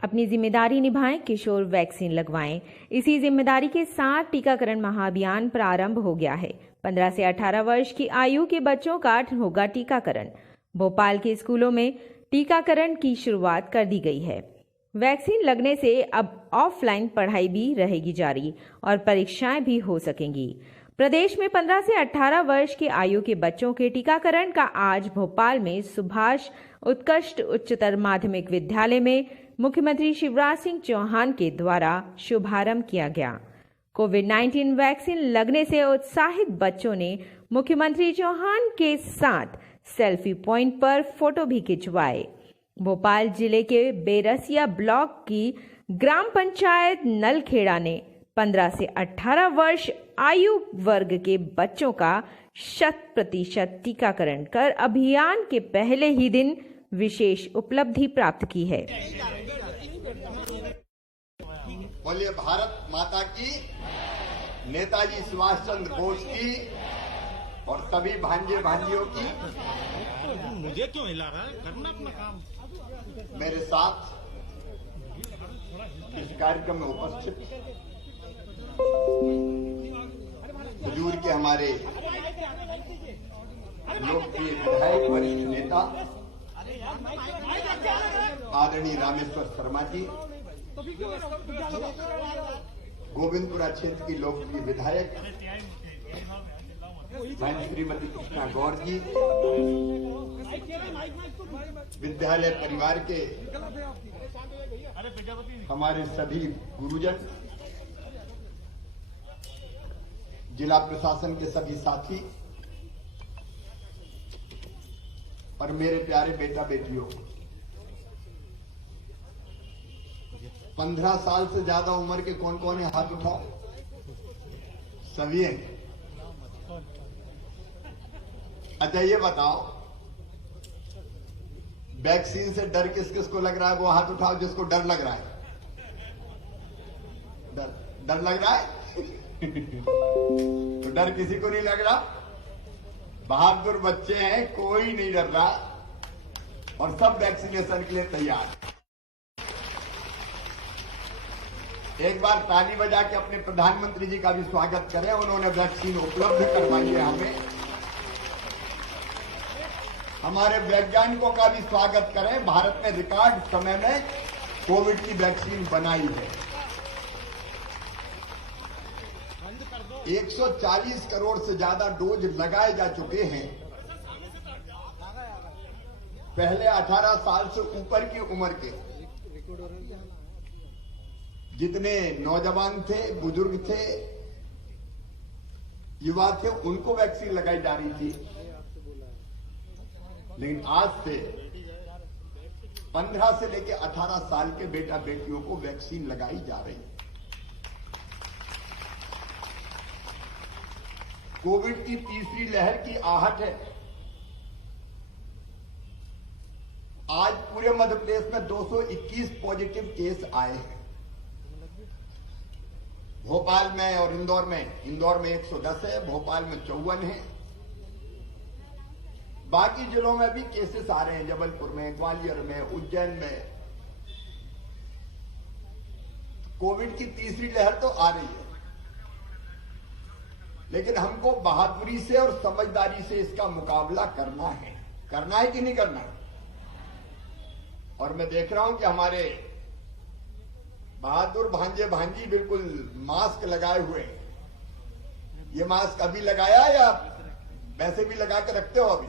अपनी जिम्मेदारी निभाएं, किशोर वैक्सीन लगवाएं। इसी जिम्मेदारी के साथ टीकाकरण महाअभियान प्रारंभ हो गया है। 15 से 18 वर्ष की आयु के बच्चों का होगा टीकाकरण। भोपाल के स्कूलों में टीकाकरण की शुरुआत कर दी गई है। वैक्सीन लगने से अब ऑफलाइन पढ़ाई भी रहेगी जारी और परीक्षाएं भी हो सकेंगी। प्रदेश में 15 से 18 वर्ष की आयु के बच्चों के टीकाकरण का आज भोपाल में सुभाष उत्कृष्ट उच्चतर माध्यमिक विद्यालय में मुख्यमंत्री शिवराज सिंह चौहान के द्वारा शुभारंभ किया गया। कोविड-19 वैक्सीन लगने से उत्साहित बच्चों ने मुख्यमंत्री चौहान के साथ सेल्फी पॉइंट पर फोटो भी खिंचवाए। भोपाल जिले के बेरसिया ब्लॉक की ग्राम पंचायत नलखेड़ा ने 15 से 18 वर्ष आयु वर्ग के बच्चों का 100% टीकाकरण कर अभियान के पहले ही दिन विशेष उपलब्धि प्राप्त की है। बोलिए भारत माता की, नेताजी सुभाष चंद्र बोस की और सभी भांजे भांजियों की। मुझे क्यों हिला रहा है? करना अपना काम। मेरे साथ इस कार्यक्रम में उपस्थित हुजूर के हमारे लोकप्रिय विधायक वरिष्ठ नेता आदरणीय रामेश्वर शर्मा जी, गोविंदपुरा क्षेत्र की लोकप्रिय विधायक श्रीमती कृष्णा गौर जी, विद्यालय परिवार के हमारे सभी गुरुजन, जिला प्रशासन के सभी साथी और मेरे प्यारे बेटा बेटियों, 15 साल से ज्यादा उम्र के कौन कौन है? हाथ उठाओ। सभी हैं। अच्छा ये बताओ, वैक्सीन से डर किस किस को लग रहा है? वो हाथ उठाओ जिसको डर लग रहा है। डर लग रहा है? तो डर किसी को नहीं लग रहा। बहादुर बच्चे हैं, कोई नहीं डर रहा और सब वैक्सीनेशन के लिए तैयार। एक बार ताली बजा के अपने प्रधानमंत्री जी का भी स्वागत करें। उन्होंने वैक्सीन उपलब्ध करवाई है हमें। हमारे वैज्ञानिकों का भी स्वागत करें। भारत ने रिकॉर्ड समय में कोविड की वैक्सीन बनाई है। 140 करोड़ से ज्यादा डोज लगाए जा चुके हैं। पहले 18 साल से ऊपर की उम्र के जितने नौजवान थे, बुजुर्ग थे, युवा थे, उनको वैक्सीन लगाई जा रही थी। लेकिन आज से 15 से लेकर 18 साल के बेटा बेटियों को वैक्सीन लगाई जा रही है। कोविड की तीसरी लहर की आहट है। आज पूरे मध्य प्रदेश में 221 पॉजिटिव केस आए हैं। भोपाल में और इंदौर में 110 है, भोपाल में 54 है। बाकी जिलों में भी केसेस आ रहे हैं, जबलपुर में, ग्वालियर में, उज्जैन में। कोविड की तीसरी लहर तो आ रही है, लेकिन हमको बहादुरी से और समझदारी से इसका मुकाबला करना है कि नहीं करना है। और मैं देख रहा हूं कि हमारे बहादुर भांजे भांजी बिल्कुल मास्क लगाए हुए हैं। ये मास्क अभी लगाया या वैसे भी लगा के रखते हो? अभी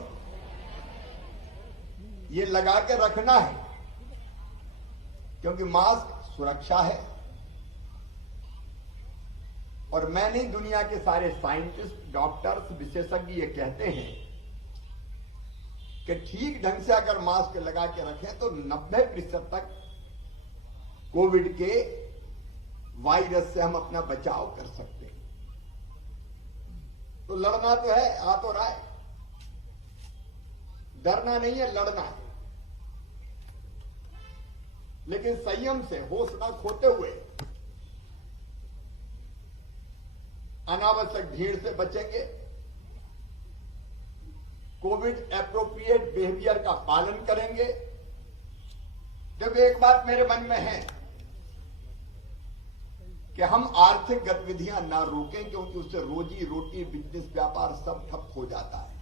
ये लगा के रखना है, क्योंकि मास्क सुरक्षा है। और मैं नहीं, दुनिया के सारे साइंटिस्ट, डॉक्टर्स, विशेषज्ञ ये कहते हैं कि ठीक ढंग से अगर मास्क लगा के रखें तो 90% तक कोविड के वायरस से हम अपना बचाव कर सकते हैं। तो लड़ना तो है, आ तो रहा है। डरना नहीं है, लड़ना है। लेकिन संयम से, होश न खोते हुए, अनावश्यक भीड़ से बचेंगे। कोविड एप्रोप्रिएट बिहेवियर का पालन करेंगे। जब एक बात मेरे मन में है कि हम आर्थिक गतिविधियां ना रोकें, क्योंकि उससे रोजी रोटी, बिजनेस, व्यापार सब ठप हो जाता है।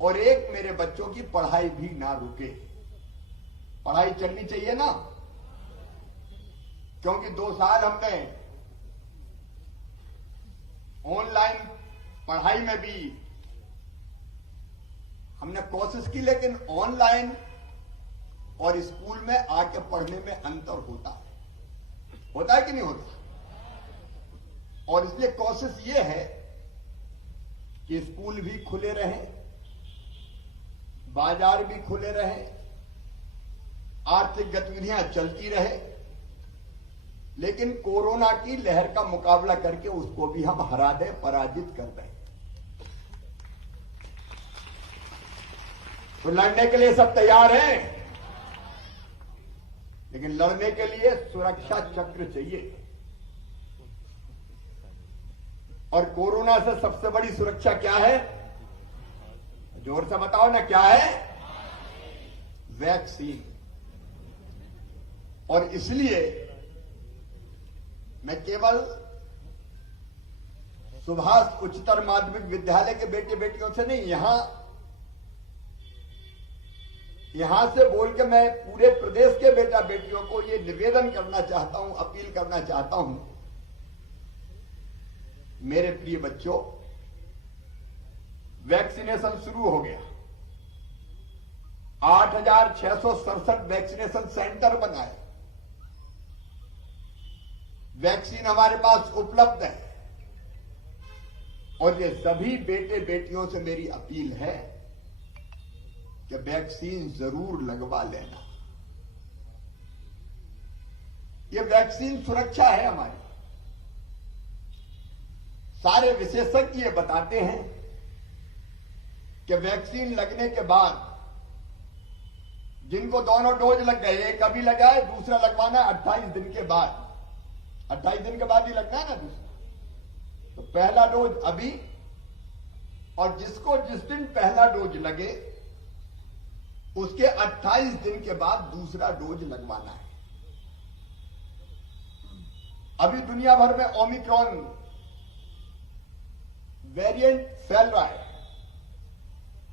और एक, मेरे बच्चों की पढ़ाई भी ना रुके। पढ़ाई चलनी चाहिए ना, क्योंकि 2 साल हमने ऑनलाइन पढ़ाई में भी हमने कोशिश की, लेकिन ऑनलाइन और स्कूल में आके पढ़ने में अंतर होता है कि नहीं होता? और इसलिए कोशिश यह है कि स्कूल भी खुले रहें, बाजार भी खुले रहें, आर्थिक गतिविधियां चलती रहे, लेकिन कोरोना की लहर का मुकाबला करके उसको भी हम हरा दें, पराजित कर दें। तो लड़ने के लिए सब तैयार हैं, लेकिन लड़ने के लिए सुरक्षा चक्र चाहिए। और कोरोना से सबसे बड़ी सुरक्षा क्या है? जोर से बताओ ना, क्या है? वैक्सीन। और इसलिए मैं केवल सुभाष उच्चतर माध्यमिक विद्यालय के बेटे बेटियों से नहीं, यहां से बोल के मैं पूरे प्रदेश के बेटा बेटियों को ये निवेदन करना चाहता हूं, अपील करना चाहता हूं, मेरे प्रिय बच्चों, वैक्सीनेशन शुरू हो गया। 8,667 वैक्सीनेशन सेंटर बनाए, वैक्सीन हमारे पास उपलब्ध है। और ये सभी बेटे बेटियों से मेरी अपील है कि वैक्सीन जरूर लगवा लेना। ये वैक्सीन सुरक्षा है हमारी। सारे विशेषज्ञ ये बताते हैं कि वैक्सीन लगने के बाद जिनको दोनों डोज लग गए, एक अभी लगा है, दूसरा लगवाना 28 दिन के बाद। 28 दिन के बाद ही लगना है ना दूसरा। तो पहला डोज अभी, और जिसको जिस दिन पहला डोज लगे उसके 28 दिन के बाद दूसरा डोज लगवाना है। अभी दुनिया भर में ओमिक्रॉन वेरिएंट फैल रहा है,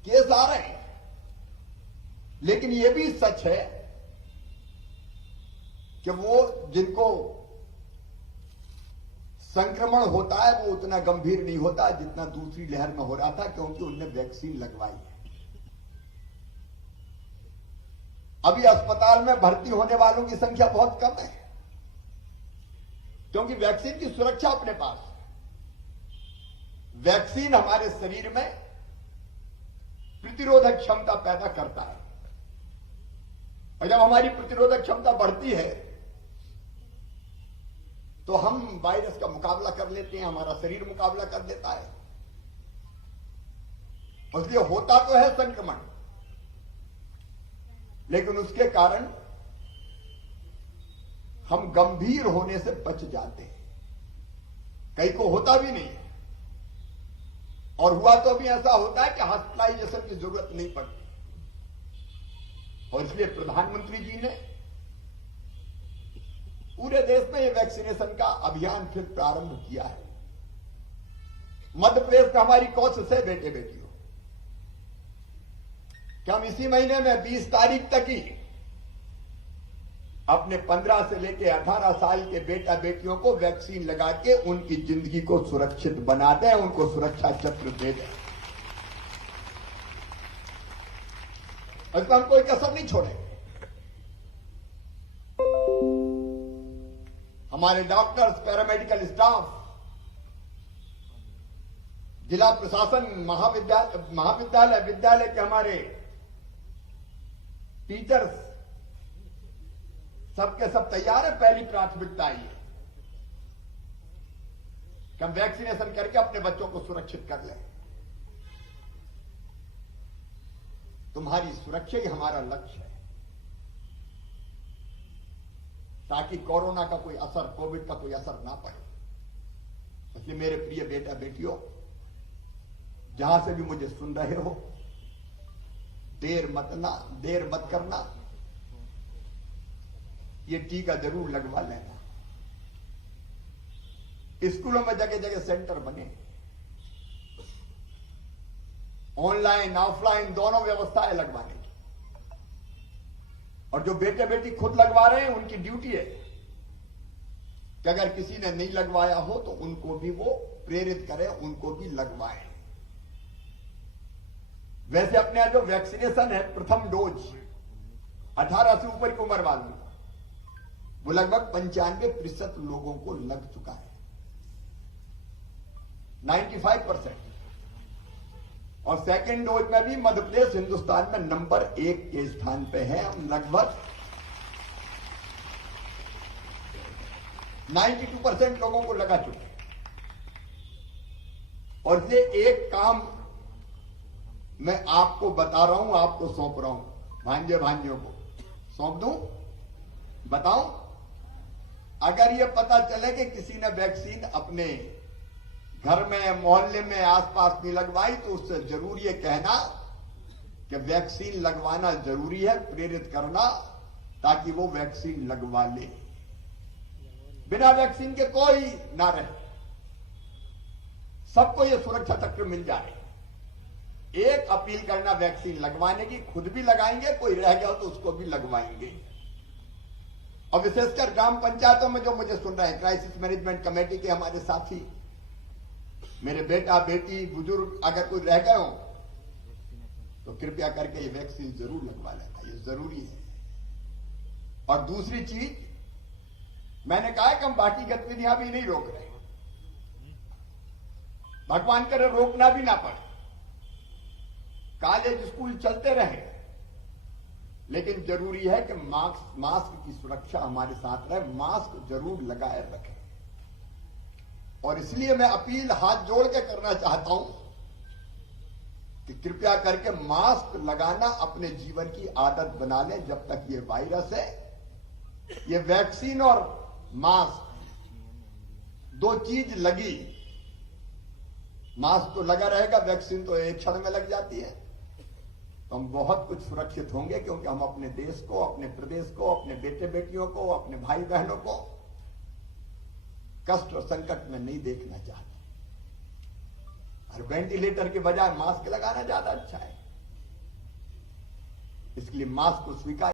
केस आ रहे हैं, लेकिन यह भी सच है कि वो जिनको संक्रमण होता है वो उतना गंभीर नहीं होता जितना दूसरी लहर में हो रहा था, क्योंकि उनने वैक्सीन लगवाई है। अभी अस्पताल में भर्ती होने वालों की संख्या बहुत कम है, क्योंकि वैक्सीन की सुरक्षा अपने पास है। वैक्सीन हमारे शरीर में प्रतिरोधक क्षमता पैदा करता है, और जब हमारी प्रतिरोधक क्षमता बढ़ती है तो हम वायरस का मुकाबला कर लेते हैं, हमारा शरीर मुकाबला कर लेता है। इसलिए होता तो है संक्रमण, लेकिन उसके कारण हम गंभीर होने से बच जाते हैं। कई को होता भी नहीं है, और हुआ तो भी ऐसा होता है कि हॉस्पिटलाइजेशन की जरूरत नहीं पड़ती। और इसलिए प्रधानमंत्री जी ने पूरे देश में ये वैक्सीनेशन का अभियान फिर प्रारंभ किया है। मध्य प्रदेश में हमारी कोशिश है बेटे बेटियों कि हम इसी महीने में 20 तारीख तक ही अपने 15 से लेकर 18 साल के बेटा बेटियों को वैक्सीन लगा के उनकी जिंदगी को सुरक्षित बना दें, उनको सुरक्षा चक्र दे दें। इसमें हम कोई कसर नहीं छोड़ेंगे। हमारे डॉक्टर्स, पैरामेडिकल स्टाफ, जिला प्रशासन, महाविद्यालय, विद्यालय के हमारे टीचर्स, सबके सब तैयार है। पहली प्राथमिकता ये कि हम वैक्सीनेशन करके अपने बच्चों को सुरक्षित कर लें। तुम्हारी सुरक्षा ही हमारा लक्ष्य है, ताकि कोरोना का कोई असर, कोविड का कोई असर ना पड़े। इसलिए मेरे प्रिय बेटा बेटियों, जहां से भी मुझे सुन रहे हो, देर मत करना। ये टीका जरूर लगवा लेना। स्कूलों में जगह जगह सेंटर बने, ऑनलाइन ऑफलाइन दोनों व्यवस्थाएं लगवाने की। और जो बेटे बेटी खुद लगवा रहे हैं उनकी ड्यूटी है कि अगर किसी ने नहीं लगवाया हो तो उनको भी वो प्रेरित करें, उनको भी लगवाएं। वैसे अपने यहाँ जो वैक्सीनेशन है प्रथम डोज 18 से ऊपर की उम्र वालों का, वो लगभग 95% लोगों को लग चुका है, 95%। और सेकेंड डोज में भी मध्य प्रदेश हिंदुस्तान में नंबर 1 के स्थान पे है। हम लगभग 92% लोगों को लगा चुके हैं। और ये एक काम मैं आपको बता रहा हूं, आपको सौंप रहा हूं, भांजे भांजियों को सौंप दूं, बताऊं। अगर ये पता चले कि किसी ने वैक्सीन अपने घर में, मोहल्ले में, आसपास नहीं लगवाई, तो उससे जरूर ये कहना कि वैक्सीन लगवाना जरूरी है, प्रेरित करना, ताकि वो वैक्सीन लगवा ले। बिना वैक्सीन के कोई ना रहे, सबको ये सुरक्षा चक्र मिल जाए। एक अपील करना वैक्सीन लगवाने की, खुद भी लगाएंगे, कोई रह गया हो तो उसको भी लगवाएंगे। और विशेषकर ग्राम पंचायतों में जो मुझे सुन रहे हैं, क्राइसिस मैनेजमेंट कमेटी के हमारे साथी, मेरे बेटा बेटी बुजुर्ग अगर कोई रह गए हो तो कृपया करके ये वैक्सीन जरूर लगवा लेना, ये जरूरी है। और दूसरी चीज, मैंने कहा कि हम बाकी गतिविधियां भी नहीं रोक रहे, भगवान करे रोकना भी ना पड़े, कॉलेज स्कूल चलते रहे, लेकिन जरूरी है कि मास्क की सुरक्षा हमारे साथ रहे, मास्क जरूर लगाए रखें। और इसलिए मैं अपील हाथ जोड़ के करना चाहता हूं कि कृपया करके मास्क लगाना अपने जीवन की आदत बना लें। जब तक ये वायरस है, ये वैक्सीन और मास्क दो चीज लगी, मास्क तो लगा रहेगा, वैक्सीन तो एक क्षण में लग जाती है, तो हम बहुत कुछ सुरक्षित होंगे, क्योंकि हम अपने देश को, अपने प्रदेश को, अपने बेटे बेटियों को, अपने भाई बहनों को कष्ट और संकट में नहीं देखना चाहते। और वेंटिलेटर के बजाय मास्क लगाना ज्यादा अच्छा है, इसलिए मास्क को स्वीकार